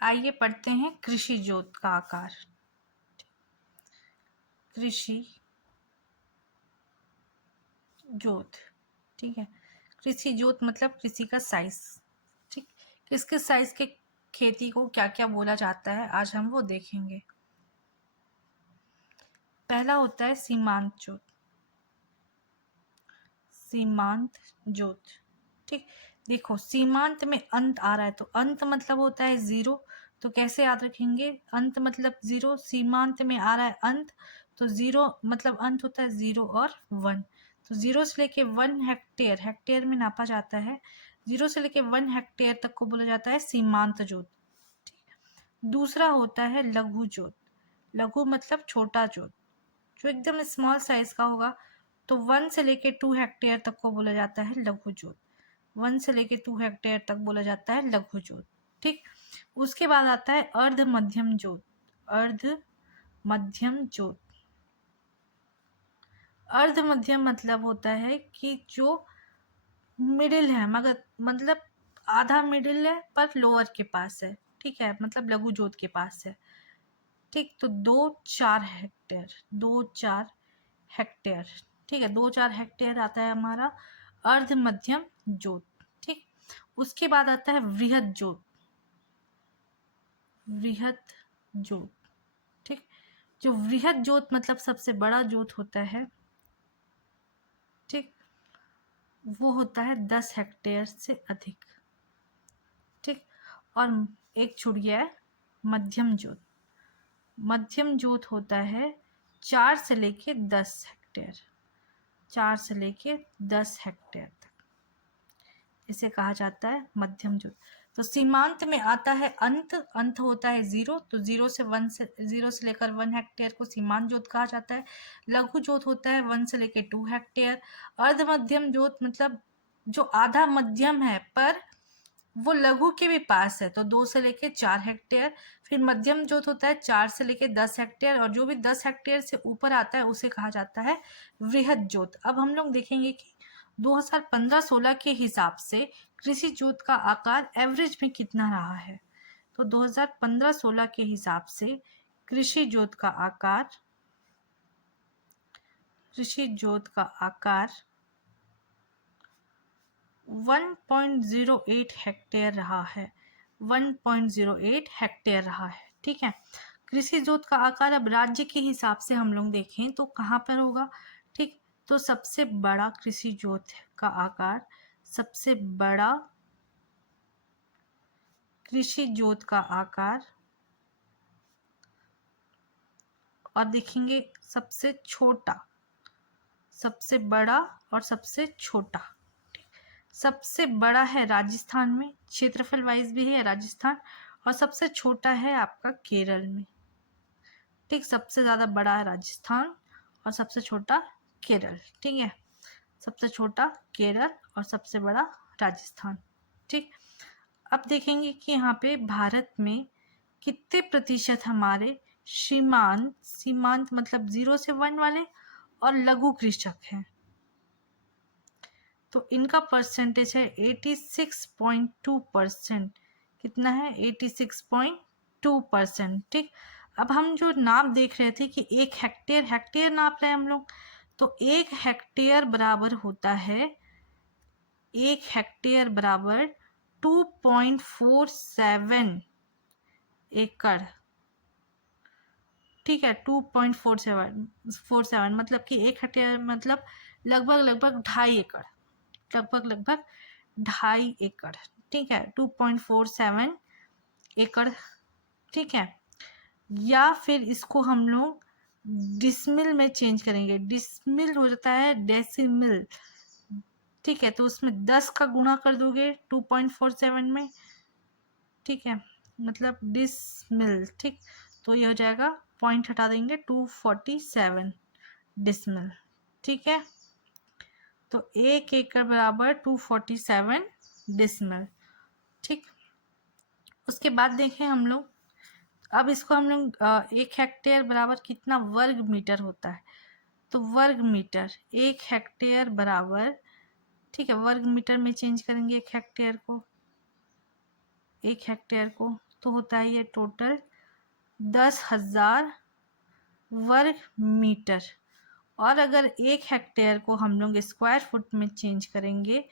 आइए पढ़ते हैं कृषि जोत का आकार। कृषि जोत, ठीक है। कृषि जोत मतलब कृषि का साइज, ठीक। किस किस साइज के खेती को क्या क्या बोला जाता है, आज हम वो देखेंगे। पहला होता है सीमांत जोत। सीमांत जोत, ठीक। देखो सीमांत में अंत आ रहा है तो अंत मतलब होता है जीरो, तो कैसे याद रखेंगे, अंत मतलब जीरो, सीमांत में आ रहा है अंत तो जीरो मतलब अंत होता है जीरो और वन। तो जीरो से लेके 1 हेक्टेयर, हेक्टेयर में नापा जाता है, जीरो से लेके 1 हेक्टेयर तक को बोला जाता है सीमांत जोत। दूसरा होता है लघु जोत। लघु मतलब छोटा जोत, जो एकदम स्मॉल साइज का होगा, तो 1 से लेके 2 हेक्टेयर तक को बोला जाता है लघु जोत। 1 से लेके 2 हेक्टेयर तक बोला जाता है लघु जोत, ठीक। उसके बाद आता है अर्ध मध्यम जोत। अर्ध मध्यम जोत, अर्ध मध्यम मतलब होता है कि जो मिडिल है, मगर मतलब आधा मिडिल है पर लोअर के पास है, ठीक है, मतलब लघु जोत के पास है, ठीक। तो 2-4 हेक्टेयर, 2-4 हेक्टेयर, ठीक है, 2-4 हेक्टेयर आता है हमारा अर्ध मध्यम जोत, ठीक। उसके बाद आता है वृहद जोत। वृहद जोत, ठीक। जो वृहद जोत मतलब सबसे बड़ा जोत होता है, ठीक, वो होता है 10 हेक्टेयर से अधिक, ठीक। और एक छूट गया है मध्यम जोत। मध्यम जोत होता है 4 से लेके 10 हेक्टेयर, 4 से लेके 10 हेक्टेयर तक, इसे कहा जाता है मध्यम जोत। तो सीमांत में आता है अंत, अंत होता है जीरो, तो जीरो से लेकर 1 हेक्टेयर को सीमांत जोत कहा जाता है। लघु जोत होता है 1 से लेके 2 हेक्टेयर। अर्ध मध्यम जोत मतलब जो आधा मध्यम है पर वो लघु के भी पास है, तो 2 से लेके 4 हेक्टेयर। फिर मध्यम जोत होता है 4 से लेके 10 हेक्टेयर, और जो भी 10 हेक्टेयर से ऊपर आता है उसे कहा जाता है वृहद जोत। अब हम लोग देखेंगे कि 2015-16 के हिसाब से कृषि जोत का आकार एवरेज में कितना रहा है। तो 2015-16 के हिसाब से कृषि जोत का आकार, कृषि जोत का आकार 1.08 हेक्टेयर रहा है। 1.08 हेक्टेयर रहा है, ठीक है। कृषि जोत का आकार अब राज्य के हिसाब से हम लोग देखें तो कहाँ पर होगा, ठीक। तो सबसे बड़ा कृषि जोत का आकार, सबसे बड़ा कृषि जोत का आकार, और देखेंगे सबसे छोटा, सबसे बड़ा और सबसे छोटा। सबसे बड़ा है राजस्थान में, क्षेत्रफल वाइज भी है राजस्थान, और सबसे छोटा है आपका केरल में, ठीक। सबसे ज़्यादा बड़ा है राजस्थान और सबसे छोटा केरल, ठीक है। सबसे छोटा केरल और सबसे बड़ा राजस्थान, ठीक। अब देखेंगे कि यहाँ पे भारत में कितने प्रतिशत हमारे सीमांत, सीमांत मतलब 0 से 1 वाले और लघु कृषक हैं। तो इनका परसेंटेज है 86.2%। कितना है, 86.2%, ठीक। अब हम जो नाप देख रहे थे कि 1 हेक्टेयर, हेक्टेयर नाप रहे हैं हम लोग, तो 1 हेक्टेयर बराबर होता है, 1 हेक्टेयर बराबर 2.47 एकड़, ठीक है। 2.47 मतलब कि 1 हेक्टेयर मतलब लगभग लगभग 2.5 एकड़, लगभग लगभग 2.5 एकड़, ठीक है। 2.47 एकड़, ठीक है। या फिर इसको हम लोग डिसमिल में चेंज करेंगे, डिसमिल हो जाता है डेसिमिल, ठीक है। तो उसमें 10 का गुणा कर दोगे 2.47 में, ठीक है, मतलब डिसमिल, ठीक। तो ये हो जाएगा, पॉइंट हटा देंगे, 247 डिसमिल, ठीक है। तो 1 एकड़ बराबर 247 डिसमिल, ठीक। उसके बाद देखें हम लोग, अब इसको हम लोग 1 हेक्टेयर बराबर कितना वर्ग मीटर होता है, तो वर्ग मीटर, 1 हेक्टेयर बराबर, ठीक है, वर्ग मीटर में चेंज करेंगे 1 हेक्टेयर को, 1 हेक्टेयर को, तो होता है ये टोटल 10,000 वर्ग मीटर। और अगर 1 हेक्टेयर को हम लोग स्क्वायर फुट में चेंज करेंगे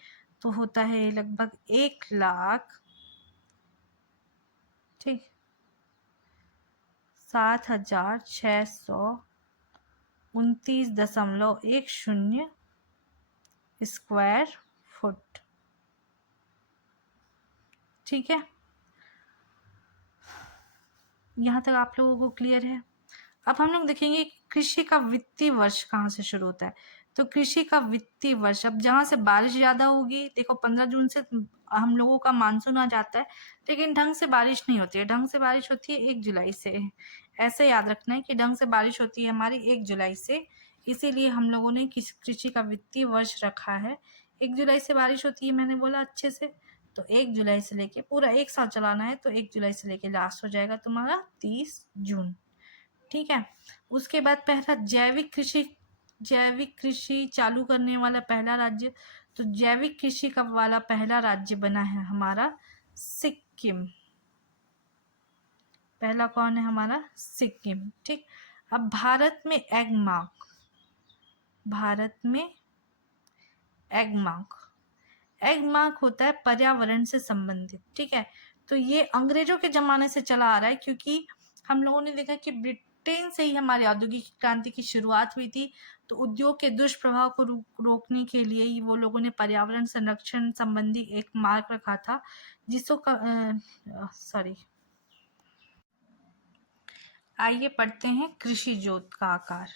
तो होता है लगभग 1,00,000, ठीक, 7,629.10 स्क्वायर फुट। ठीक है, यहाँ तक आप लोगों को क्लियर है। अब हम लोग देखेंगे कृषि का वित्तीय वर्ष कहाँ से शुरू होता है। तो कृषि का वित्तीय वर्ष, अब जहाँ से बारिश ज़्यादा होगी, देखो 15 जून से हम लोगों का मानसून आ जाता है, लेकिन ढंग से बारिश नहीं होती है। ढंग से बारिश होती है 1 जुलाई से। ऐसे याद रखना है कि ढंग से बारिश होती है हमारी 1 जुलाई से, इसीलिए हम लोगों ने कृषि का वित्तीय वर्ष रखा है। 1 जुलाई से बारिश होती है, मैंने बोला अच्छे से, तो 1 जुलाई से लेके पूरा 1 साल चलाना है, तो 1 जुलाई से लेके लास्ट हो जाएगा तुम्हारा 30 जून। ठीक है, उसके बाद पहला जैविक कृषि चालू करने वाला पहला राज्य, तो जैविक कृषि का वाला पहला राज्य बना है हमारा सिक्किम। पहला कौन है हमारा? सिक्किम। ठीक, अब भारत में एग मार्क होता है पर्यावरण से संबंधित। ठीक है, तो ये अंग्रेजों के जमाने से चला आ रहा है, क्योंकि हम लोगों ने देखा कि ब्रिटेन से ही हमारी औद्योगिक क्रांति की शुरुआत हुई थी, तो उद्योग के दुष्प्रभाव को रोकने के लिए ही वो लोगों ने पर्यावरण संरक्षण संबंधी एक मार्क रखा था, जिसको आइए पढ़ते हैं कृषि जोत का आकार।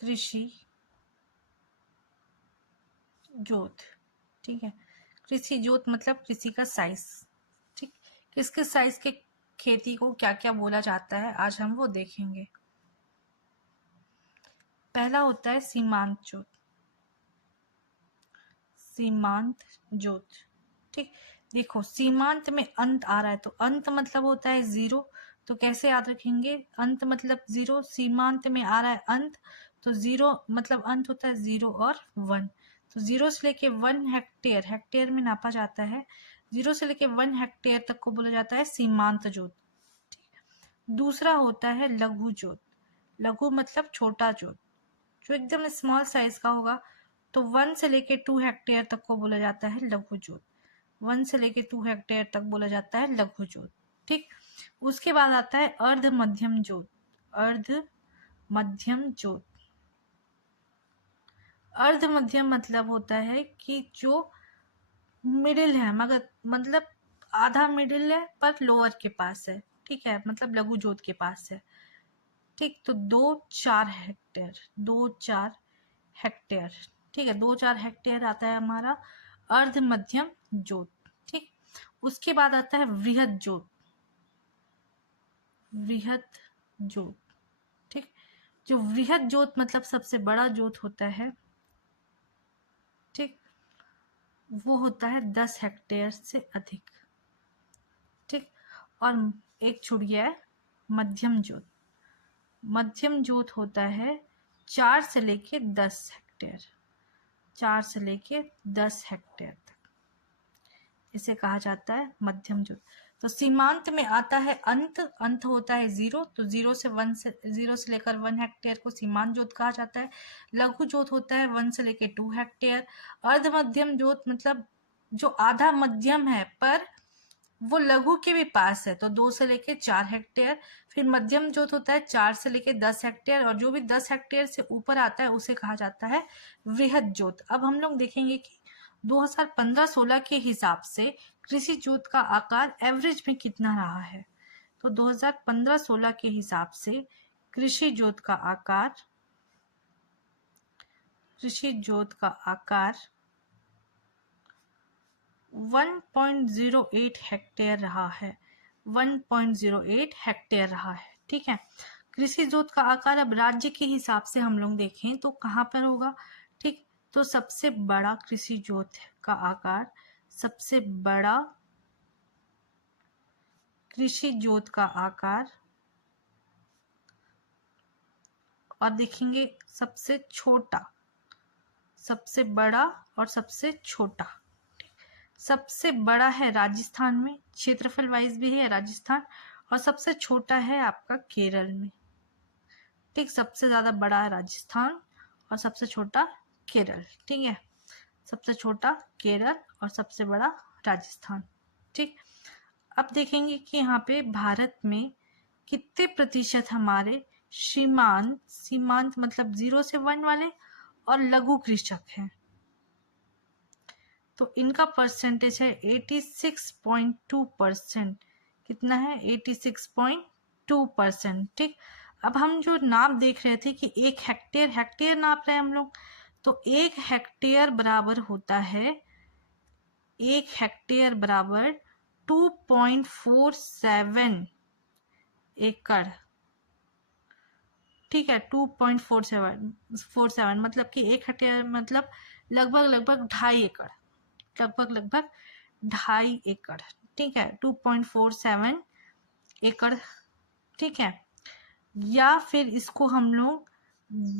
कृषि जोत, ठीक है, कृषि जोत मतलब कृषि का साइज। ठीक, किस किस साइज के खेती को क्या क्या बोला जाता है, आज हम वो देखेंगे। पहला होता है सीमांत जोत। ठीक, देखो सीमांत में अंत आ रहा है, तो अंत मतलब होता है 0, तो कैसे याद रखेंगे? अंत मतलब 0, सीमांत में आ रहा है अंत, तो 0 मतलब अंत होता है 0 और 1, तो 0 से लेके 1 हेक्टेयर में नापा जाता है। 0 से लेके 1 हेक्टेयर तक को बोला जाता है सीमांत जोत। दूसरा होता है लघु जोत। लघु मतलब छोटा जोत, जो एकदम स्मॉल साइज का होगा, तो 1 से लेके 2 हेक्टेयर तक को बोला जाता है लघु जोत। 1 से लेके 2 हेक्टेयर तक बोला जाता है लघु जोत। ठीक, उसके बाद आता है अर्ध मध्यम जोत। अर्ध मध्यम मतलब होता है कि जो मिडिल है, मगर मतलब आधा मिडिल है पर लोअर के पास है। ठीक है, मतलब लघु जोत के पास है। ठीक, तो 2-4 हेक्टेयर, ठीक है, 2-4 हेक्टेयर आता है हमारा अर्ध मध्यम जोत। ठीक, उसके बाद आता है वृहद जोत। ठीक, जो वृहद जोत मतलब सबसे बड़ा जोत होता है, ठीक, वो होता है 10 हेक्टेयर से अधिक। ठीक, और एक छूट गया है मध्यम जोत होता है 4 से लेके 10 हेक्टेयर तक, इसे कहा जाता है मध्यम जोत। तो सीमांत में आता है अंत होता है 0, तो 0 से लेकर 1 हेक्टेयर को सीमांत जोत कहा जाता है। लघु जोत होता है 1 से लेकर 2 हेक्टेयर। अर्ध मध्यम जोत मतलब जो आधा मध्यम है पर वो लघु के भी पास है, तो 2 से लेके 4 हेक्टेयर। फिर मध्यम जोत होता है 4 से लेके 10 हेक्टेयर, और जो भी 10 हेक्टेयर से ऊपर आता है उसे कहा जाता है वृहद जोत। अब हम लोग देखेंगे कि 2015-16 के हिसाब से कृषि जोत का आकार एवरेज में कितना रहा है। तो 2015-16 के हिसाब से कृषि जोत का आकार 1.08 हेक्टेयर रहा है। 1.08 हेक्टेयर रहा है। ठीक है, कृषि जोत का आकार अब राज्य के हिसाब से हम लोग देखें तो कहाँ पर होगा। ठीक, तो सबसे बड़ा कृषि जोत का आकार, सबसे बड़ा कृषि जोत का आकार, और देखेंगे सबसे छोटा, सबसे बड़ा और सबसे छोटा। सबसे बड़ा है राजस्थान में, क्षेत्रफल वाइज भी है राजस्थान, और सबसे छोटा है आपका केरल में। ठीक, सबसे ज़्यादा बड़ा है राजस्थान और सबसे छोटा केरल। ठीक है, सबसे छोटा केरल और सबसे बड़ा राजस्थान। ठीक, अब देखेंगे कि यहाँ पे भारत में कितने प्रतिशत हमारे सीमांत, सीमांत मतलब 0 से 1 वाले और लघु कृषक हैं। तो इनका परसेंटेज है 86.2%। कितना है? 86.2%। ठीक, अब हम जो नाप देख रहे थे कि 1 हेक्टेयर, हेक्टेयर नाप रहे हैं हम लोग, तो 1 हेक्टेयर बराबर होता है, 1 हेक्टेयर बराबर 2.47 एकड़। ठीक है, 2.47 मतलब कि 1 हेक्टेयर मतलब लगभग 2.5 एकड़, लगभग 2.5 एकड़। ठीक है, 2.47 एकड़। ठीक है, या फिर इसको हम लोग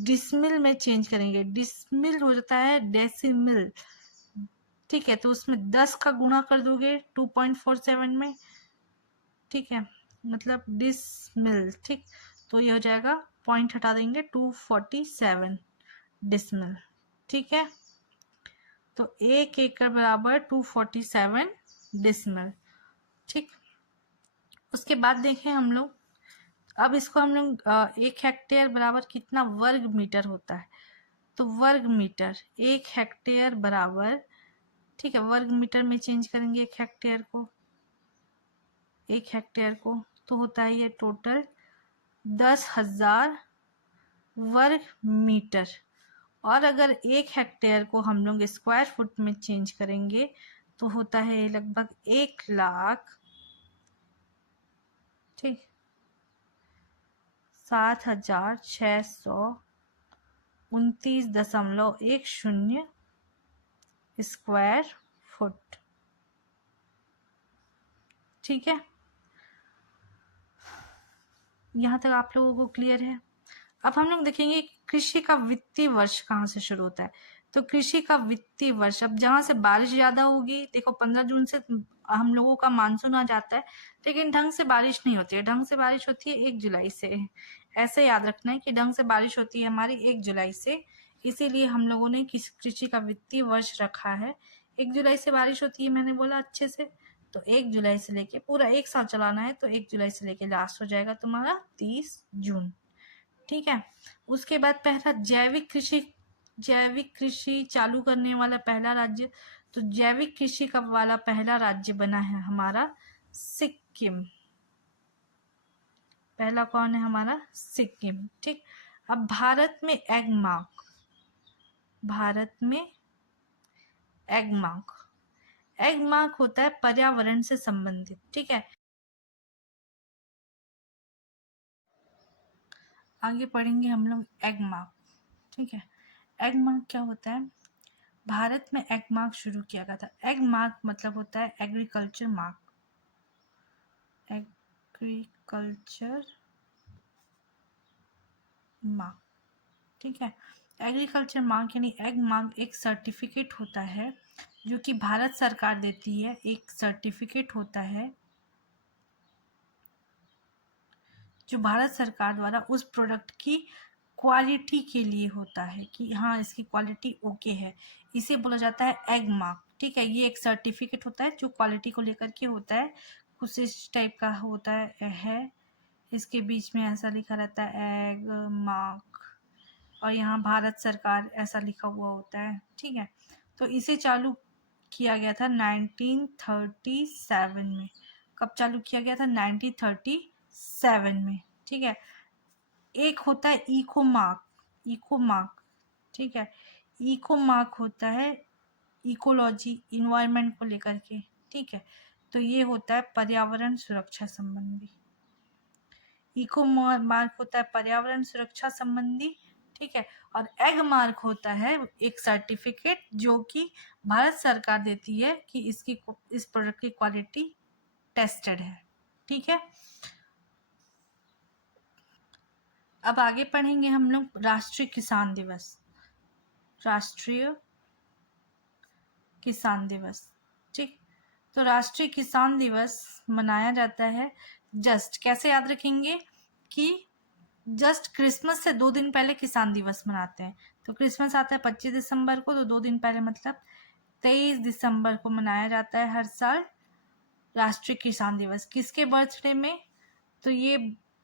डिसमिल में चेंज करेंगे। डिसमिल हो जाता है डेसिमिल। ठीक है, तो उसमें 10 का गुणा कर दोगे 2.47 में। ठीक है, मतलब डिसमिल। ठीक, तो ये हो जाएगा, पॉइंट हटा देंगे, 247 डिसमिल। ठीक है, तो 1 एकड़ बराबर 247 डिसमिल। ठीक, उसके बाद देखें हम लोग, अब इसको हम लोग 1 हेक्टेयर बराबर कितना वर्ग मीटर होता है, तो वर्ग मीटर 1 हेक्टेयर बराबर, ठीक है, वर्ग मीटर में चेंज करेंगे 1 हेक्टेयर को, 1 हेक्टेयर को, तो होता है ये टोटल 10,000 वर्ग मीटर। और अगर 1 हेक्टेयर को हम लोग स्क्वायर फुट में चेंज करेंगे तो होता है लगभग 1 लाख, ठीक, 7,629.10 स्क्वायर फुट। ठीक है, यहाँ तक आप लोगों को क्लियर है। अब हम लोग देखेंगे कृषि का वित्तीय वर्ष कहाँ से शुरू होता है। तो कृषि का वित्तीय वर्ष, अब जहाँ से बारिश ज्यादा होगी, देखो 15 जून से हम लोगों का मानसून आ जाता है, लेकिन ढंग से बारिश नहीं होती है। ढंग से बारिश होती है 1 जुलाई से। ऐसे याद रखना है कि ढंग से बारिश होती है हमारी 1 जुलाई से, इसीलिए हम लोगों ने कृषि का वित्तीय वर्ष रखा है। 1 जुलाई से बारिश होती है, मैंने बोला अच्छे से, तो 1 जुलाई से लेके पूरा 1 साल चलाना है, तो 1 जुलाई से लेके लास्ट हो जाएगा तुम्हारा 30 जून। ठीक है, उसके बाद पहला जैविक कृषि, जैविक कृषि चालू करने वाला पहला राज्य, तो जैविक कृषि का वाला पहला राज्य बना है हमारा सिक्किम। पहला कौन है हमारा? सिक्किम। ठीक, अब भारत में एग मार्क, भारत में एग मार्क, एग मार्क होता है पर्यावरण से संबंधित। ठीक है, आगे पढ़ेंगे हम लोग एग मार्क। ठीक है, एग मार्क क्या होता है? भारत में एग मार्क शुरू किया गया था। एग मार्क मतलब होता है एग्रीकल्चर मार्क, एग्रीकल्चर मार्क। ठीक है, एग्रीकल्चर मार्क यानी एग मार्क एक सर्टिफिकेट होता है जो कि भारत सरकार देती है। एक सर्टिफिकेट होता है जो भारत सरकार द्वारा उस प्रोडक्ट की क्वालिटी के लिए होता है कि हाँ इसकी क्वालिटी ओके है, इसे बोला जाता है एग मार्क। ठीक है, ये एक सर्टिफिकेट होता है जो क्वालिटी को लेकर के होता है, कुछ इस टाइप का होता है। इसके बीच में ऐसा लिखा रहता है एग मार्क, और यहाँ भारत सरकार ऐसा लिखा हुआ होता है। ठीक है, तो इसे चालू किया गया था 1937 में। कब चालू किया गया था? 1937 में। ठीक है, एक होता है इको मार्क, इको मार्क। ठीक है, इको मार्क होता है इकोलॉजी, इन्वायरमेंट को लेकर के। ठीक है, तो ये होता है पर्यावरण सुरक्षा संबंधी। इको मार्क होता है पर्यावरण सुरक्षा संबंधी। ठीक है, और एग मार्क होता है एक सर्टिफिकेट जो कि भारत सरकार देती है कि इसकी, इस प्रोडक्ट की क्वालिटी टेस्टेड है। ठीक है, अब आगे पढ़ेंगे हम लोग राष्ट्रीय किसान दिवस, राष्ट्रीय किसान दिवस। ठीक, तो राष्ट्रीय किसान दिवस मनाया जाता है जस्ट, कैसे याद रखेंगे कि जस्ट क्रिसमस से 2 दिन पहले किसान दिवस मनाते हैं। तो क्रिसमस आता है 25 दिसंबर को, तो 2 दिन पहले मतलब 23 दिसंबर को मनाया जाता है हर साल राष्ट्रीय किसान दिवस। किसके बर्थडे में? तो ये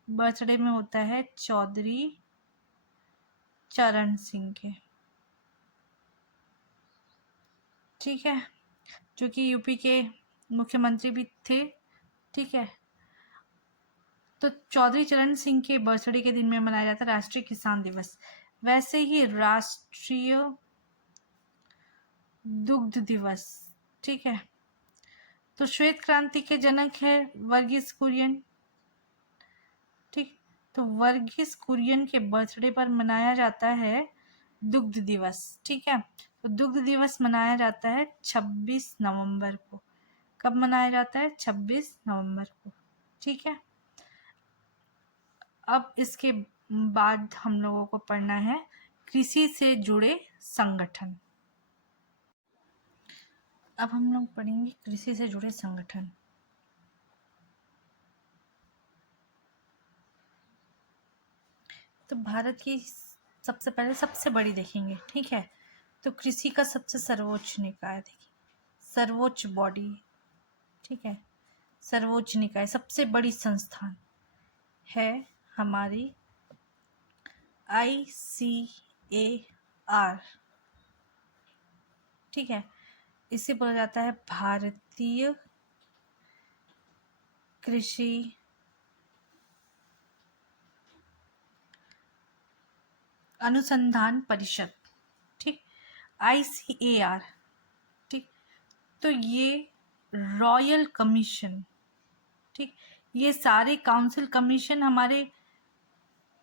बर्थडे में होता है चौधरी चरण सिंह के, ठीक है, जो कि यूपी के मुख्यमंत्री भी थे, ठीक है। तो चौधरी चरण सिंह के बर्थडे के दिन में मनाया जाता है राष्ट्रीय किसान दिवस। वैसे ही राष्ट्रीय दुग्ध दिवस, ठीक है। तो श्वेत क्रांति के जनक है वर्गीस कुरियन, ठीक। तो वर्गीस कुरियन के बर्थडे पर मनाया जाता है दुग्ध दिवस, ठीक है। तो दुग्ध दिवस मनाया जाता है 26 नवंबर को। कब मनाया जाता है? 26 नवंबर को, ठीक है। अब इसके बाद हम लोगों को पढ़ना है कृषि से जुड़े संगठन। अब हम लोग पढ़ेंगे कृषि से जुड़े संगठन। तो भारत की सबसे पहले सबसे बड़ी देखेंगे, ठीक है। तो कृषि का सबसे सर्वोच्च निकाय देखिए, सर्वोच्च बॉडी, ठीक है, सर्वोच्च निकाय, सबसे बड़ी संस्थान है हमारी ICAR, ठीक है। इसे बोला जाता है भारतीय कृषि अनुसंधान परिषद, ठीक, ICAR, ठीक। तो ये रॉयल कमीशन, ठीक, ये सारे काउंसिल कमीशन हमारे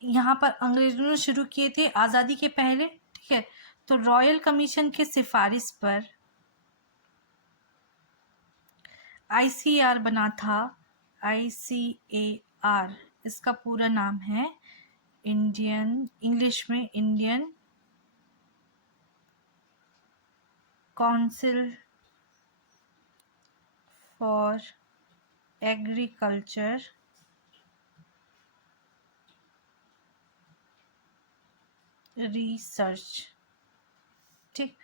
यहाँ पर अंग्रेजों ने शुरू किए थे आज़ादी के पहले, ठीक है। तो रॉयल कमीशन के सिफारिश पर ICAR बना था। ICAR, इसका पूरा नाम है इंडियन, इंग्लिश में Indian council for agriculture research, ठीक।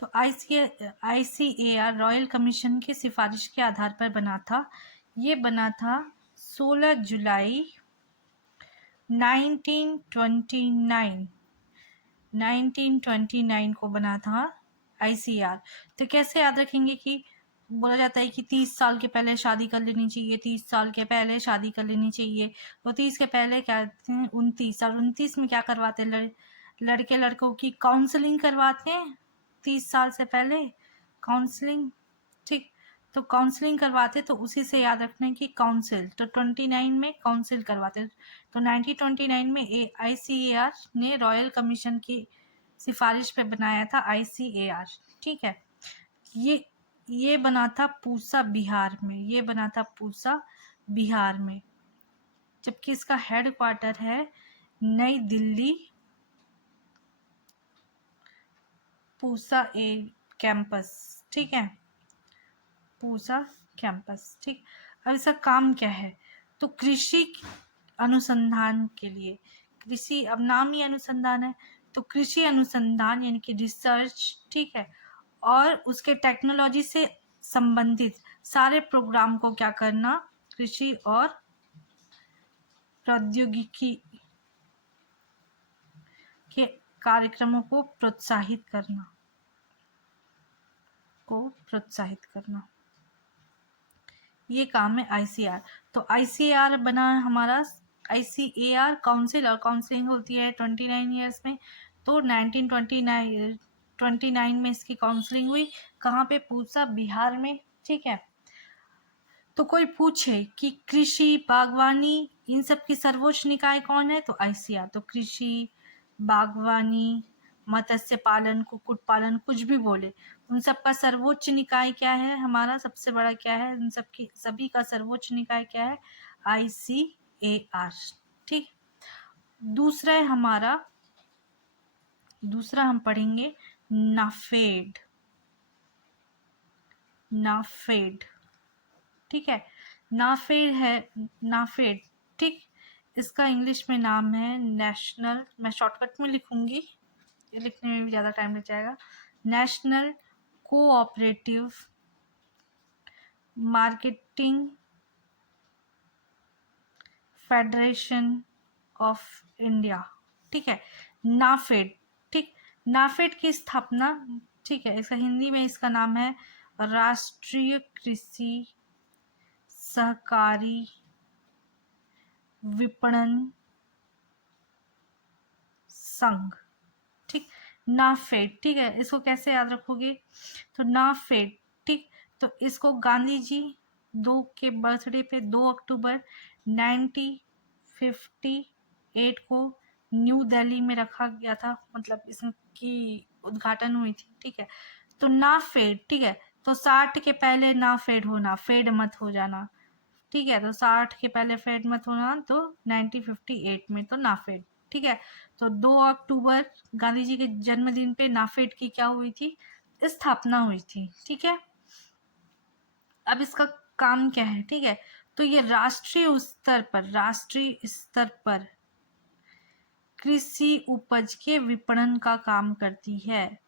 तो ICAR रॉयल कमीशन की सिफारिश के आधार पर बना था। ये बना था 16 जुलाई 1929 को बना था ICAR। तो कैसे याद रखेंगे कि बोला जाता है कि 30 साल के पहले शादी कर लेनी चाहिए, 30 साल के पहले शादी कर लेनी चाहिए। तो 30 के पहले क्या कहते हैं? 29, और 29 में क्या करवाते हैं? लड़के लड़कों की काउंसलिंग करवाते हैं 30 साल से पहले, काउंसलिंग, ठीक। तो काउंसलिंग करवाते, तो उसी से याद रखना कि काउंसिल, तो 29 में काउंसिल करवाते। तो 1929 में ICAR ने रॉयल कमीशन की सिफारिश पे बनाया था ICAR, ठीक है। ये बना था पूसा बिहार में, ये बना था पूसा बिहार में, जबकि इसका हेड क्वार्टर है नई दिल्ली, पूसा कैंपस, ठीक है, पूसा कैंपस, ठीक। अब इसका काम क्या है? तो कृषि अनुसंधान के लिए, कृषि, अब नाम ही अनुसंधान है, तो कृषि अनुसंधान यानी कि रिसर्च, ठीक है, और उसके टेक्नोलॉजी से संबंधित सारे प्रोग्राम को क्या करना? कृषि और प्रौद्योगिकी के कार्यक्रमों को प्रोत्साहित करना, ये काम है ICAR। तो ICAR बना हमारा, ICAR काउंसिल, और काउंसलिंग होती है 29 ईयर्स में। तो 1929 में इसकी काउंसलिंग हुई, कहाँ पे? पूसा बिहार में, ठीक है। तो कोई पूछे कि कृषि, बागवानी, इन सब की सर्वोच्च निकाय कौन है? तो ICAR। तो कृषि, बागवानी, मत्स्य पालन, कुक्कुट पालन, कुछ भी बोले, उन सब का सर्वोच्च निकाय क्या है? हमारा सबसे बड़ा क्या है? उन सब की, सभी का सर्वोच्च निकाय क्या है? ICAR, ठीक। दूसरा है हमारा, दूसरा हम पढ़ेंगे नाफेड, नाफेड, ठीक है। नाफेड है, नाफेड, ठीक, इसका इंग्लिश में नाम है नेशनल, मैं शॉर्टकट में लिखूंगी, लिखने में भी ज़्यादा टाइम लग जाएगा, national cooperative marketing federation of India, ठीक है, नाफेड, ठीक। नाफेड की स्थापना, ठीक है, इसका हिंदी में इसका नाम है राष्ट्रीय कृषि सहकारी विपणन संघ, ठीक, नाफेड, ठीक है। इसको कैसे याद रखोगे, तो नाफेड, ठीक। तो इसको गांधी जी 2 के बर्थडे पे 2 अक्टूबर 1958 को न्यू दिल्ली में रखा गया था, मतलब इसकी उद्घाटन हुई थी, ठीक है। तो नाफेड, ठीक है, तो 60 के पहले नाफेड होना, फेड मत हो जाना, ठीक है। तो 60 के पहले फेड मत होना, तो 1958 में तो नाफेड, ठीक है। तो 2 अक्टूबर गांधी जी के जन्मदिन पे नाफेड की क्या हुई थी, स्थापना हुई थी, ठीक है। अब इसका काम क्या है, ठीक है, तो ये राष्ट्रीय स्तर पर कृषि उपज के विपणन का काम करती है,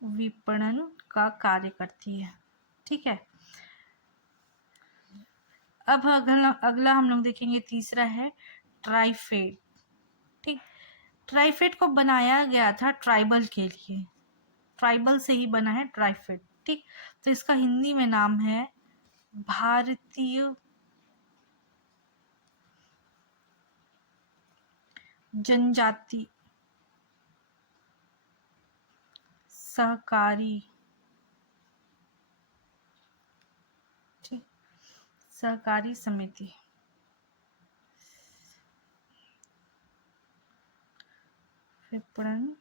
विपणन का कार्य करती है, ठीक है। अब अगला हम लोग देखेंगे, तीसरा है ट्राइफेड, ठीक। ट्राइफेड को बनाया गया था ट्राइबल के लिए, ट्राइबल से ही बना है ट्राइफेड, ठीक। तो इसका हिंदी में नाम है भारतीय जनजाति सहकारी, ठीक, सहकारी समिति, विपणन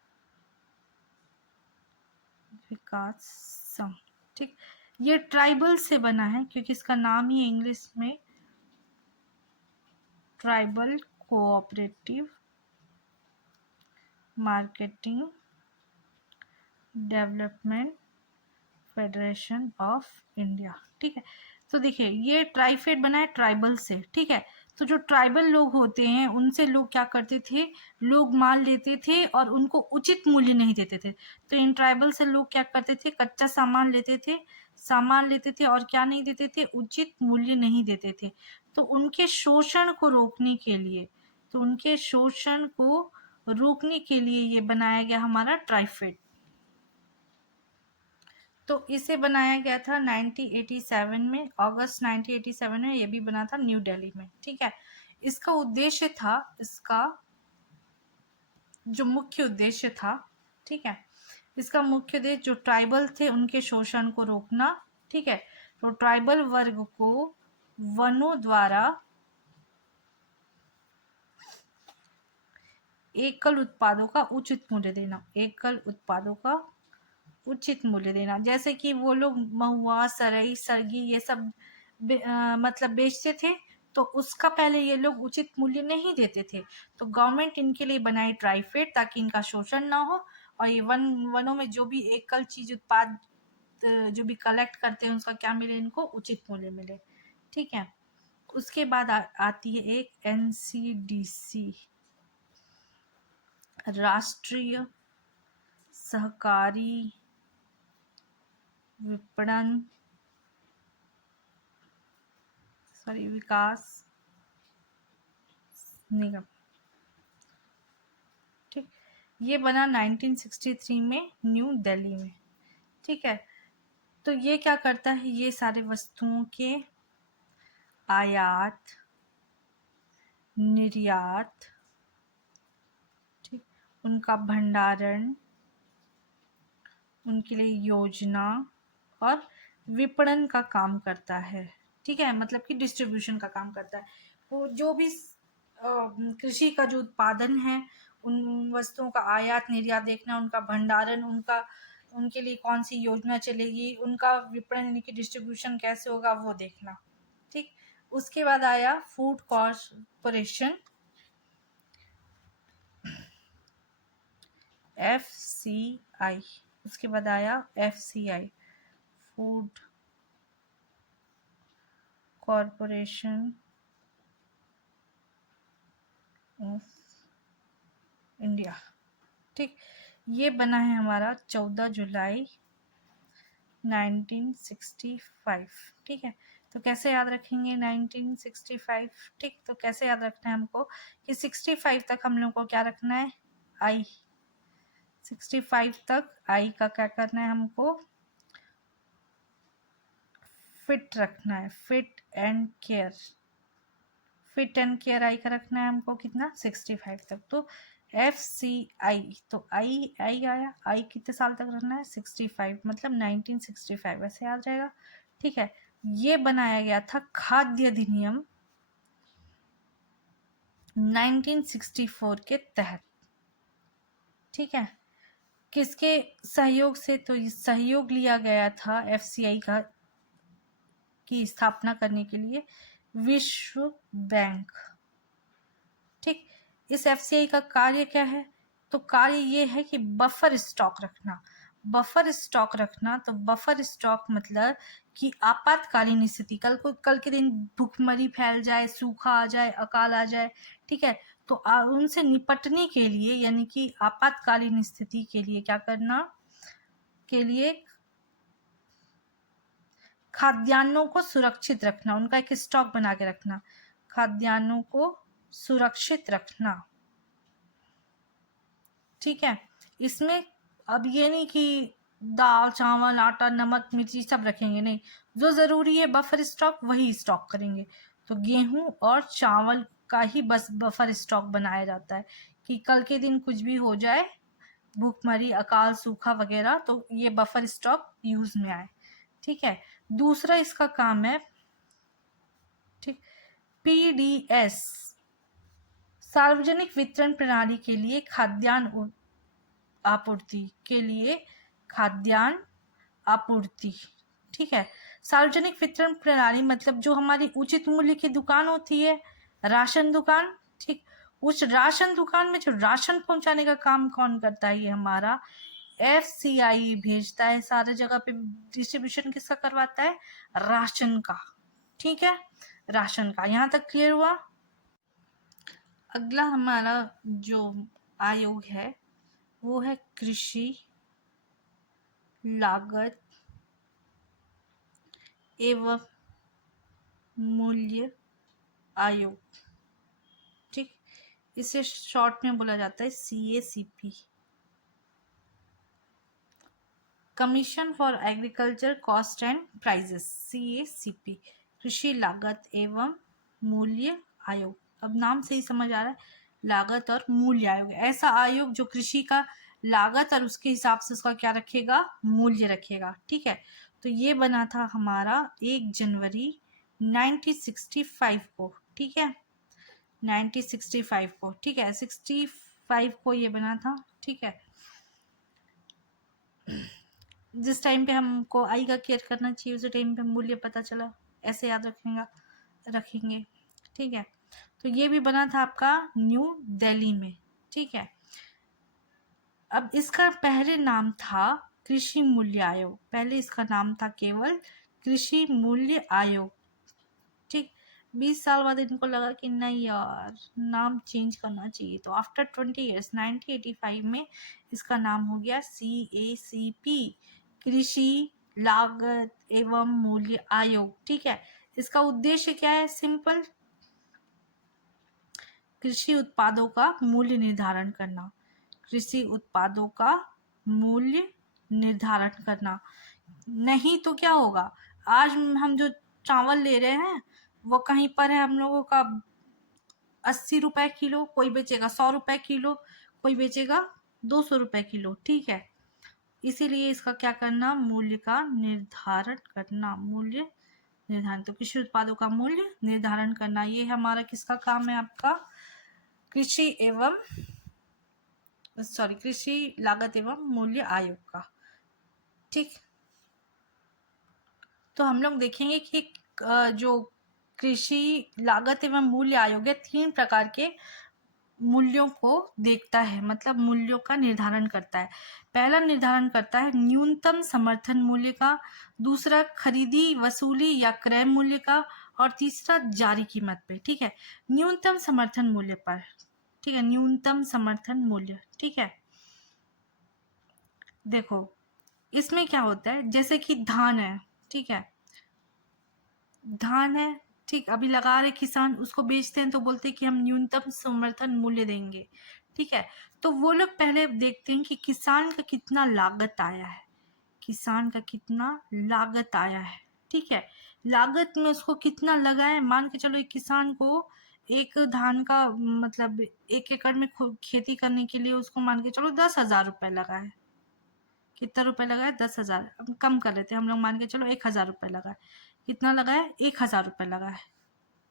विकास संघ, ठीक। ये ट्राइबल से बना है क्योंकि इसका नाम ही इंग्लिश में tribal cooperative marketing development federation of India, ठीक है। तो देखिए ये ट्राइफेड बना है ट्राइबल से, ठीक है। तो जो ट्राइबल लोग होते हैं उनसे लोग क्या करते थे, लोग माल लेते थे और उनको उचित मूल्य नहीं देते थे। तो इन ट्राइबल से लोग क्या करते थे, कच्चा सामान लेते थे, और क्या नहीं देते थे, उचित मूल्य नहीं देते थे। तो उनके शोषण को रोकने के लिए, ये बनाया गया हमारा ट्राइफेड। तो इसे बनाया गया था 1987 में, अगस्त 1987 में ये भी बना था न्यू दिल्ली में, ठीक है। इसका उद्देश्य था, इसका जो मुख्य उद्देश्य था, ठीक है, इसका मुख्य उद्देश्य जो ट्राइबल थे उनके शोषण को रोकना, ठीक है। तो ट्राइबल वर्ग को वनों द्वारा एकल उत्पादों का उचित मूल्य देना, जैसे कि वो लोग महुआ, सरई, सरगी ये सब मतलब बेचते थे, तो उसका पहले ये लोग उचित मूल्य नहीं देते थे। तो गवर्नमेंट इनके लिए बनाई ट्राइफेड ताकि इनका शोषण ना हो, और ये वनों में जो भी एकल चीज उत्पाद जो भी कलेक्ट करते हैं उसका क्या मिले, इनको उचित मूल्य मिले, ठीक है। उसके बाद आती है एक NCDC, राष्ट्रीय सहकारी विपणन विकास निगम, ठीक। ये बना 1963 में न्यू दिल्ली में, ठीक है। तो ये क्या करता है, ये सारे वस्तुओं के आयात निर्यात, ठीक, उनका भंडारण, उनके लिए योजना और विपणन का काम करता है, ठीक है, मतलब कि डिस्ट्रीब्यूशन का काम करता है। वो जो भी कृषि का जो उत्पादन है, उन वस्तुओं का आयात निर्यात देखना, उनका भंडारण, उनके लिए कौन सी योजना चलेगी, उनका विपणन यानी कि डिस्ट्रीब्यूशन कैसे होगा वो देखना, ठीक। उसके बाद आया फूड कॉर्पोरेशन, FCI, उसके बाद आया FCI, food corporation of India. ठीक, ये बना है हमारा 14 जुलाई 1965। ठीक है, तो कैसे याद रखेंगे 1965? ठीक, तो कैसे याद रखना है हमको कि 65 तक हम लोग को क्या रखना है, आई। 65 तक आई का क्या करना है हमको, फिट रखना है, fit and care. Fit and care I का रखना है हमको कितना, 65 तक। तो FCI, तो आई आया, आई कितने साल तक रखना है, 65, मतलब 1965, ऐसे याद रहेगा। ठीक है, ये बनाया गया था खाद्य अधिनियम 1964 के तहत। ठीक है, किसके सहयोग से, तो सहयोग लिया गया था FCI का की स्थापना करने के लिए विश्व बैंक। ठीक, इस FCI का कार्य क्या है, तो कार्य ये है कि बफर स्टॉक रखना। बफर स्टॉक रखना, तो बफर स्टॉक मतलब कि आपातकालीन स्थिति, कल के दिन भूखमरी फैल जाए, सूखा आ जाए, अकाल आ जाए, ठीक है, तो उनसे निपटने के लिए, यानी कि आपातकालीन स्थिति के लिए क्या करना, के लिए खाद्यान्नों को सुरक्षित रखना, उनका एक स्टॉक बना के रखना, खाद्यान्नों को सुरक्षित रखना। ठीक है, इसमें अब ये नहीं कि दाल चावल आटा नमक मिर्ची सब रखेंगे, नहीं, जो ज़रूरी है बफर स्टॉक वही स्टॉक करेंगे। तो गेहूं और चावल का ही बस बफर स्टॉक बनाया जाता है कि कल के दिन कुछ भी हो जाए, भूखमरी अकाल सूखा वगैरह, तो ये बफर स्टॉक यूज में आए। ठीक है, दूसरा इसका काम है, ठीक, PDS, सार्वजनिक वितरण प्रणाली के लिए खाद्यान्न आपूर्ति के लिए खाद्यान्न आपूर्ति। ठीक है, सार्वजनिक वितरण प्रणाली मतलब जो हमारी उचित मूल्य की दुकान होती है, राशन दुकान। ठीक, उस राशन दुकान में जो राशन पहुंचाने का काम कौन करता है, ये हमारा FCI भेजता है सारे जगह पे। डिस्ट्रीब्यूशन किसका करवाता है, राशन का। ठीक है, राशन का, यहाँ तक क्लियर हुआ। अगला हमारा जो आयोग है वो है कृषि लागत एवं मूल्य आयोग। ठीक, इसे शॉर्ट में बोला जाता है CACP, commission for agriculture cost and prices, CACP, कृषि लागत एवं मूल्य आयोग। अब नाम से ही समझ आ रहा है, लागत और मूल्य आयोग, ऐसा आयोग जो कृषि का लागत और उसके हिसाब से उसका क्या रखेगा, मूल्य रखेगा। ठीक है, तो ये बना था हमारा 1 जनवरी 1965 को। ठीक है, 1965 को। ठीक है, 65 को ये बना था। ठीक है, जिस टाइम पे हमको आई का केयर करना चाहिए उसी टाइम पे मूल्य पता चला, ऐसे याद रखेंगे। ठीक है, तो ये भी बना था आपका न्यू दिल्ली में। ठीक है, अब इसका पहले नाम था कृषि मूल्य आयोग, पहले इसका नाम था केवल कृषि मूल्य आयोग। ठीक, 20 साल बाद इनको लगा कि नहीं यार नाम चेंज करना चाहिए, तो आफ्टर 20 ईयर्स 1985 में इसका नाम हो गया CACP, कृषि लागत एवं मूल्य आयोग। ठीक है, इसका उद्देश्य क्या है, सिंपल, कृषि उत्पादों का मूल्य निर्धारण करना, कृषि उत्पादों का मूल्य निर्धारण करना। नहीं तो क्या होगा, आज हम जो चावल ले रहे हैं वो कहीं पर है हम लोगों का 80 रुपए किलो, कोई बेचेगा 100 रुपए किलो, कोई बेचेगा 200 रुपए किलो। ठीक है, इसीलिए इसका क्या करना, मूल्य का निर्धारण करना, मूल्य निर्धारण, तो कृषि उत्पादों का मूल्य निर्धारण करना, ये हमारा किसका काम है, आपका कृषि एवं कृषि लागत एवं मूल्य आयोग का। ठीक, तो हम लोग देखेंगे कि जो कृषि लागत एवं मूल्य आयोग है 3 प्रकार के मूल्यों को देखता है, मतलब मूल्यों का निर्धारण करता है। पहला निर्धारण करता है न्यूनतम समर्थन मूल्य का, दूसरा खरीदी वसूली या क्रय मूल्य का, और तीसरा जारी कीमत पे, ठीक है। न्यूनतम समर्थन मूल्य पर, ठीक है, न्यूनतम समर्थन मूल्य, ठीक है। देखो इसमें क्या होता है, जैसे कि धान है, ठीक है, धान है, ठीक, अभी लगा रहे किसान, उसको बेचते हैं तो बोलते हैं कि हम न्यूनतम समर्थन मूल्य देंगे, ठीक है। तो वो लोग पहले देखते हैं कि किसान का कितना लागत आया है, किसान का कितना लागत आया है, ठीक है। लागत में उसको कितना लगा है, मान के चलो एक किसान को एक धान का मतलब 1 एकड़ में खेती करने के लिए उसको मान के चलो 10,000 रुपये लगा है। कितना रुपए लगा है, 10,000, अब कम कर लेते हैं हम लोग, मान के चलो 1,000 रुपये लगा है। कितना लगा है, 1,000 रुपये लगा है।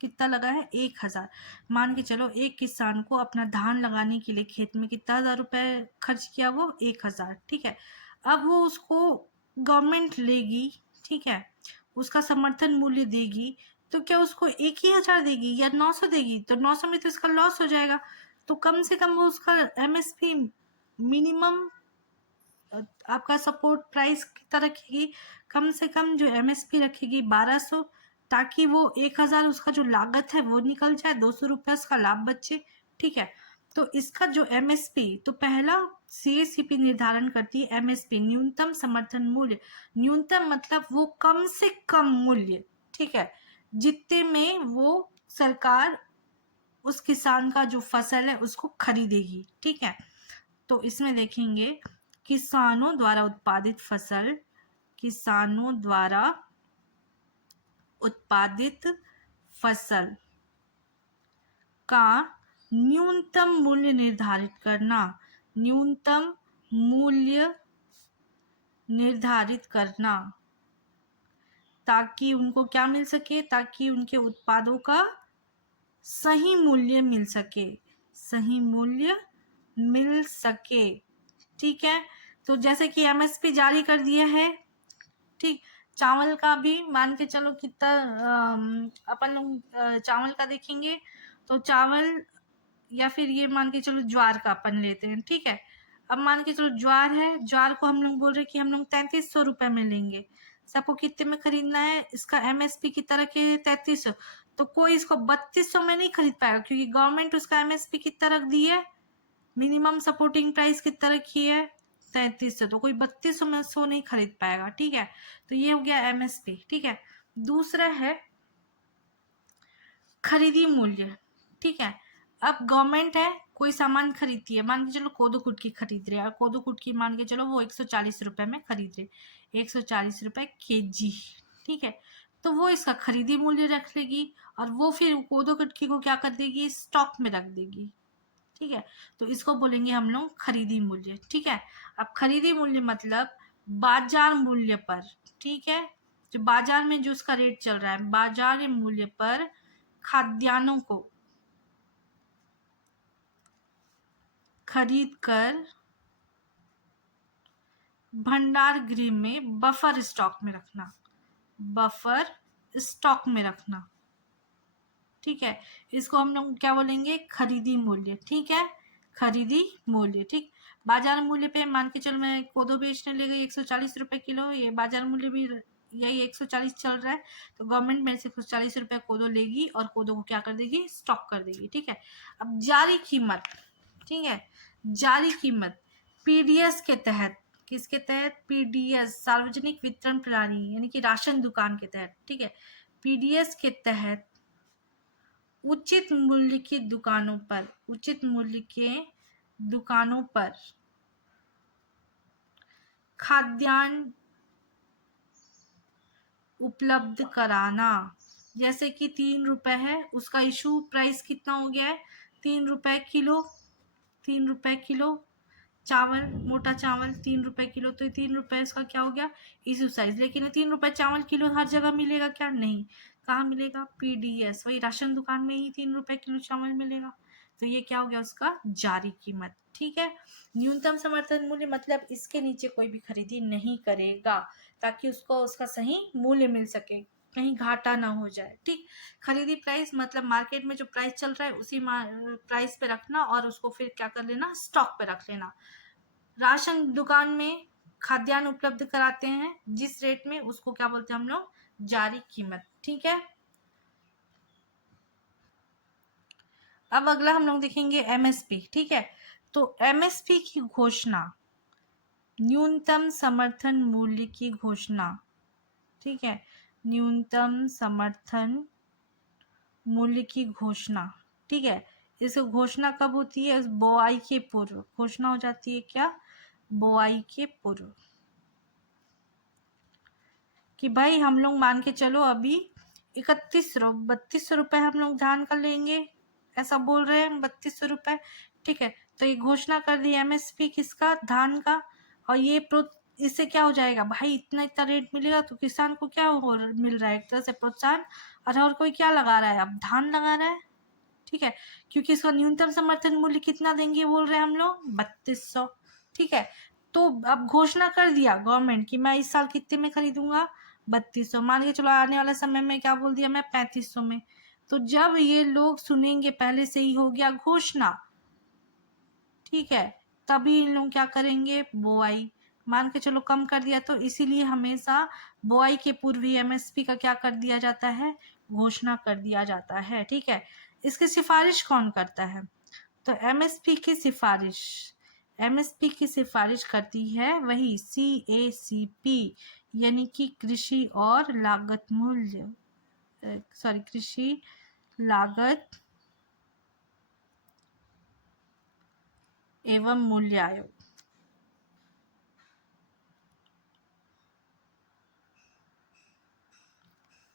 कितना लगा है, 1,000। मान के चलो एक किसान को अपना धान लगाने के लिए खेत में कितना 1,000 रुपये खर्च किया, वो 1,000, ठीक है। अब वो उसको गवर्नमेंट लेगी, ठीक है, उसका समर्थन मूल्य देगी, तो क्या उसको 1,000 देगी या 900 देगी, तो 900 में तो इसका लॉस हो जाएगा। तो कम से कम वो उसका MSP मिनिमम आपका सपोर्ट प्राइस कितना रखेगी, कम से कम जो MSP रखेगी 1,200, ताकि वो 1,000 उसका जो लागत है वो निकल जाए, 200 रुपये उसका लाभ बचे, ठीक है। तो इसका जो MSP, तो पहला CACP निर्धारण करती है MSP, न्यूनतम समर्थन मूल्य। न्यूनतम मतलब वो कम से कम मूल्य, ठीक है, जितने में वो सरकार उस किसान का जो फसल है उसको खरीदेगी, ठीक है। तो इसमें देखेंगे किसानों द्वारा उत्पादित फसल, किसानों द्वारा उत्पादित फसल का न्यूनतम मूल्य निर्धारित करना, न्यूनतम मूल्य निर्धारित करना, ताकि उनको क्या मिल सके, ताकि उनके उत्पादों का सही मूल्य मिल सके, सही मूल्य मिल सके, ठीक है। तो जैसे कि MSP जारी कर दिया है, ठीक। चावल का भी मान के चलो कितना, अपन लोग चावल का देखेंगे तो चावल, या फिर ये मान के चलो ज्वार का अपन लेते हैं, ठीक है। अब मान के चलो ज्वार है, ज्वार को हम लोग बोल रहे कि हम लोग 3,300 रुपये में लेंगे, सबको कितने में खरीदना है, इसका MSP कितना रखे 3,300, तो कोई इसको 3,200 में नहीं खरीद पाएगा, क्योंकि गवर्नमेंट उसका MSP कितना रख दी है, मिनिमम सपोर्टिंग प्राइस कितना रखी है 3,300, तो कोई 3,200 में सो नहीं खरीद पाएगा, ठीक है। तो ये हो गया MSP, ठीक है। दूसरा है खरीदी मूल्य, ठीक है। अब गवर्नमेंट है, कोई सामान खरीदती है, मान के चलो कोदो कुटकी खरीद रहे हैं, और कोदो कुटकी मान के चलो वो 140 रुपये में खरीद रहे, 140 रुपये kg, ठीक है। तो वो इसका खरीदी मूल्य रख लेगी, और वो फिर कोदो कुटकी को क्या कर देगी, स्टॉक में रख देगी, ठीक है। तो इसको बोलेंगे हम लोग खरीदी मूल्य, ठीक है। अब खरीदी मूल्य मतलब बाजार मूल्य पर, ठीक है, जो बाजार में जो उसका रेट चल रहा है, बाजार मूल्य पर खाद्यान्नों को खरीद कर भंडार गृह में बफर स्टॉक में रखना, बफर स्टॉक में रखना, ठीक है। इसको हम लोग क्या बोलेंगे, खरीदी मूल्य, ठीक है, खरीदी मूल्य, ठीक। बाजार मूल्य पे मान के चलो मैं कोदो बेचने ले गई 140 रुपये किलो, ये बाजार मूल्य भी यही 140 चल रहा है, तो गवर्नमेंट मेरे से 140 रुपये कोदो लेगी और कोदो को क्या कर देगी, स्टॉक कर देगी, ठीक है। अब जारी कीमत, ठीक है, जारी कीमत PDS के तहत, किसके तहत, PDS सार्वजनिक वितरण प्रणाली, यानी कि राशन दुकान के तहत, ठीक है। PDS के तहत उचित मूल्य की दुकानों पर, उचित मूल्य के दुकानों पर खाद्यान्न उपलब्ध कराना, जैसे कि 3 रुपए है, उसका इशू प्राइस कितना हो गया है, 3 रुपए किलो, 3 रुपए किलो चावल, मोटा चावल 3 रुपए किलो, तो 3 रुपए इसका क्या हो गया, इशू साइज। लेकिन 3 रुपए चावल किलो हर जगह मिलेगा क्या, नहीं, कहाँ मिलेगा, PDS, वही राशन दुकान में ही 3 रुपए किलो चावल मिलेगा, तो ये क्या हो गया, उसका जारी कीमत, ठीक है। न्यूनतम समर्थन मूल्य मतलब इसके नीचे कोई भी खरीदी नहीं करेगा, ताकि उसको उसका सही मूल्य मिल सके, कहीं घाटा ना हो जाए, ठीक। खरीदी प्राइस मतलब मार्केट में जो प्राइस चल रहा है उसी प्राइस पे रखना, और उसको फिर क्या कर लेना, स्टॉक पे रख लेना। राशन दुकान में खाद्यान्न उपलब्ध कराते हैं जिस रेट में, उसको क्या बोलते हैं हम लोग, जारी कीमत, ठीक है। अब अगला हम लोग देखेंगे एमएसपी, ठीक है। तो एमएसपी की घोषणा, न्यूनतम समर्थन मूल्य की घोषणा, ठीक है, न्यूनतम समर्थन मूल्य की घोषणा, ठीक है। इस घोषणा कब होती है? बुआई के पूर्व घोषणा हो जाती है। क्या? बुआई के पूर्व, कि भाई हम लोग मान के चलो अभी 3200 रुपए हम लोग धान का लेंगे, ऐसा बोल रहे हैं, 3200 रुपए, ठीक है। तो ये घोषणा कर दी एमएसपी किसका? धान का। और ये इससे क्या हो जाएगा भाई? इतना इतना रेट मिलेगा तो किसान को क्या मिल रहा है? एक तरह से प्रोत्साहन। और कोई क्या लगा रहा है? अब धान लगा रहा है, ठीक है, क्योंकि इसका न्यूनतम समर्थन मूल्य कितना देंगे बोल रहे हैं हम लोग? 3200, ठीक है। तो अब घोषणा कर दिया गवर्नमेंट कि मैं इस साल कितने में खरीदूंगा? 3200। मान के चलो आने वाले समय में क्या बोल दिया? मैं 3500 में। तो जब ये लोग सुनेंगे, पहले से ही हो गया घोषणा, ठीक है, तभी इन लोग क्या करेंगे? बुआई। मान के चलो कम कर दिया, तो इसीलिए हमेशा बुआई के पूर्व ही एमएसपी का क्या कर दिया जाता है? घोषणा कर दिया जाता है, ठीक है। इसकी सिफारिश कौन करता है? तो एमएसपी की सिफारिश करती है वही CACP, यानी कि कृषि और लागत मूल्य, कृषि लागत एवं मूल्य आयोग,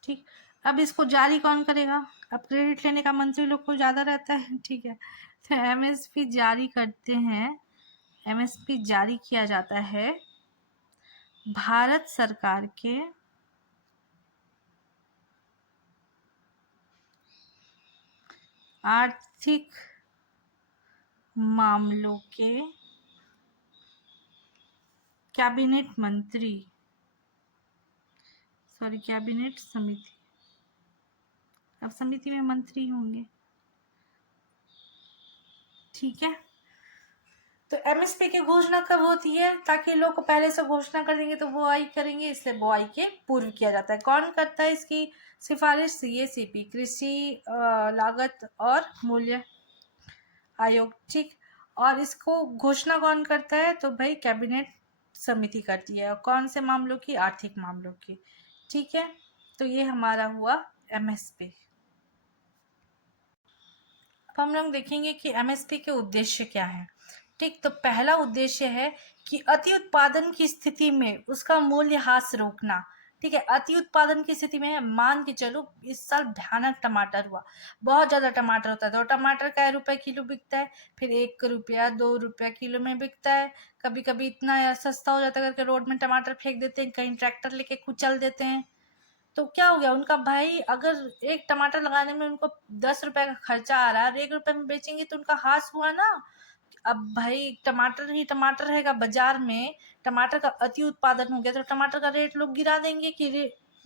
ठीक। अब इसको जारी कौन करेगा? अब क्रेडिट लेने का मंत्री लोग को ज्यादा रहता है, ठीक है। तो एमएसपी जारी करते हैं, एमएसपी जारी किया जाता है भारत सरकार के आर्थिक मामलों के कैबिनेट समिति, अब समिति में मंत्री होंगे, ठीक है। तो एमएसपी की घोषणा कब होती है? ताकि लोग को पहले से घोषणा कर देंगे तो बुआई करेंगे, इसलिए बुआई के पूर्व किया जाता है। कौन करता है इसकी सिफारिश? CACP, कृषि लागत और मूल्य आयोग, ठीक। और इसको घोषणा कौन करता है? तो भाई कैबिनेट समिति करती है। और कौन से मामलों की? आर्थिक मामलों की, ठीक है। तो ये हमारा हुआ एमएसपी। अब हम लोग देखेंगे कि एमएसपी के उद्देश्य क्या है, ठीक। तो पहला उद्देश्य है कि अति उत्पादन की स्थिति में उसका मूल्य ह्रास रोकना, ठीक है। अति उत्पादन की स्थिति में मान के चलो इस साल भयानक टमाटर हुआ, बहुत ज्यादा टमाटर होता है, तो टमाटर क्या रुपए किलो बिकता है, फिर 1 रुपया 2 रुपया किलो में बिकता है। कभी कभी इतना सस्ता हो जाता है करके रोड में टमाटर फेंक देते हैं, कहीं ट्रैक्टर लेके कुचल देते हैं। तो क्या हो गया उनका भाई? अगर एक टमाटर लगाने में उनको 10 रुपए का खर्चा आ रहा है और 1 रुपए में बेचेंगे तो उनका हास हुआ ना। अब भाई टमाटर ही टमाटर रहेगा बाजार में, टमाटर का अति उत्पादन हो गया तो टमाटर का रेट लोग गिरा देंगे कि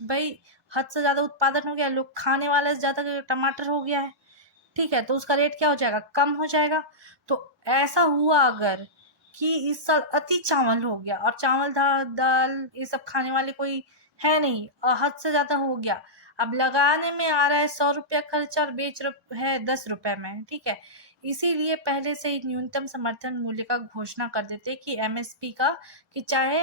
भाई हद से ज्यादा उत्पादन हो गया, लोग खाने वाले से ज्यादा टमाटर हो गया है, ठीक है। तो उसका रेट क्या हो जाएगा? कम हो जाएगा। तो ऐसा हुआ अगर कि इस साल अति चावल हो गया और चावल दाल ये सब खाने वाले कोई है नहीं और हद से ज्यादा हो गया, अब लगाने में आ रहा है 100 रुपया खर्चा और बेच है 10 रुपए में, ठीक है। इसीलिए पहले से ही न्यूनतम समर्थन मूल्य का घोषणा कर देते कि एमएसपी का, कि चाहे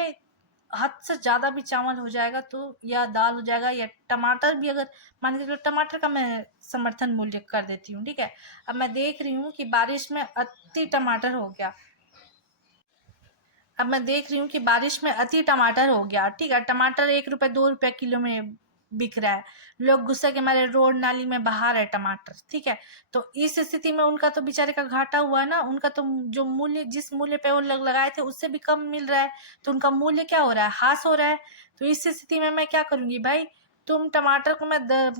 हद से ज्यादा भी चावल हो जाएगा तो, या दाल हो जाएगा या टमाटर भी, अगर मान के चलो टमाटर का मैं समर्थन मूल्य कर देती हूँ, ठीक है। अब मैं देख रही हूँ कि बारिश में अति टमाटर हो गया, अब मैं देख रही हूँ कि बारिश में अति टमाटर हो गया, ठीक है। टमाटर 1 रुपए 2 रुपए किलो में बिक रहा है, लोग गुस्से के मारे रोड नाली में बहा रहे टमाटर, ठीक है। तो इस स्थिति में उनका तो बेचारे का घाटा हुआ ना, उनका तो जो मूल्य, जिस मूल्य पे वो लोग लगाए थे उससे भी कम मिल रहा है, तो उनका मूल्य क्या हो रहा है? हास हो रहा है। तो इस स्थिति में मैं क्या करूंगी भाई? तुम टमाटर को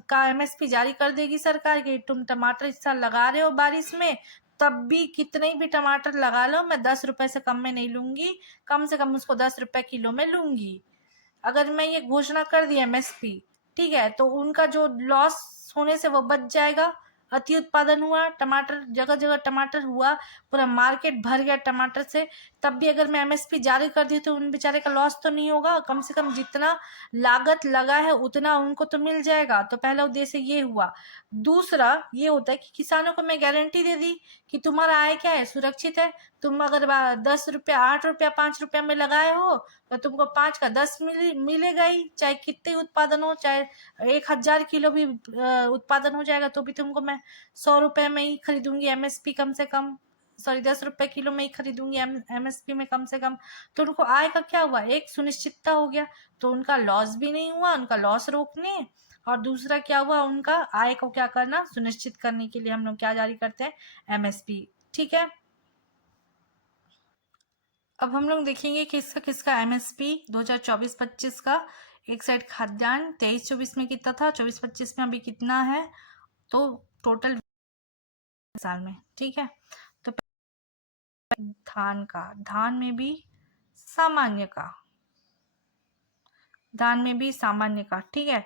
का एमएसपी जारी कर देगी सरकार की, तुम टमाटर इस साल लगा रहे हो बारिश में, तब भी कितने भी टमाटर लगा लो मैं 10 रुपए से कम में नहीं लूंगी, कम से कम उसको 10 रुपए किलो में लूंगी। अगर मैं ये घोषणा कर दी एमएसपी, ठीक है, तो उनका जो लॉस होने से वो बच जाएगा अति उत्पादन हुआ, टमाटर जगह जगह टमाटर हुआ, पूरा मार्केट भर गया टमाटर से, तब भी अगर मैं एमएसपी जारी कर दी तो उन बेचारे का लॉस तो नहीं होगा, कम से कम जितना लागत लगा है उतना उनको तो मिल जाएगा। तो पहला उद्देश्य ये हुआ। दूसरा ये होता है कि किसानों को मैं गारंटी दे दी कि तुम्हारा आय क्या है, सुरक्षित है। तुम अगर 10 रुपया, 8 रुपया, 5 रुपया में लगाए हो तो तुमको 5 का 10 मिलेगा ही, चाहे कितने उत्पादन हो, चाहे 1,000 किलो भी उत्पादन हो जाएगा तो भी तुमको मैं 100 रुपए में ही खरीदूंगी एमएसपी, कम से कम, सॉरी 10 रुपए किलो में ही खरीदूंगी एमएसपी में कम से कम। तो उनको आय का क्या हुआ, एक सुनिश्चितता हो गया, तो उनका लॉस भी नहीं हुआ, उनका लॉस रोकने, और दूसरा क्या हुआ, उनका आय को क्या करना, सुनिश्चित करने के लिए हम लोग क्या जारी करते हैं, एमएसपी। ठीक है, अब हम लोग देखेंगे किसका किसका एमएसपी 2024-25 का। एक साइड खाद्यान्न 23-24 में कितना था, 24-25 में अभी कितना है, तो टोटल साल में। ठीक है, तो धान का, धान में भी सामान्य का, धान में भी सामान्य का। ठीक है,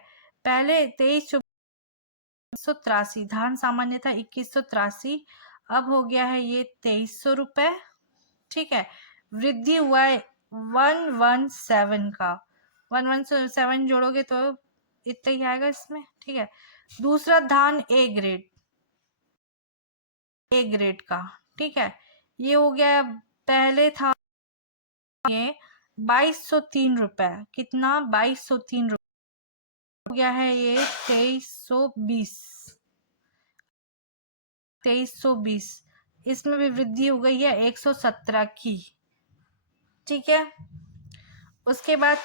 पहले 23,183 धान सामान्य था, 2183, अब हो गया है ये 2300 रुपए। ठीक है, वृद्धि हुआ है 117 का, 117 जोड़ोगे तो इतना ही आएगा इसमें। ठीक है, दूसरा धान ए ग्रेड का। ठीक है, ये हो गया, पहले था ये 2203 रुपए, कितना, 2203 रुपए, हो गया है ये 2320, इसमें भी वृद्धि हो गई है 117 की। ठीक है, उसके बाद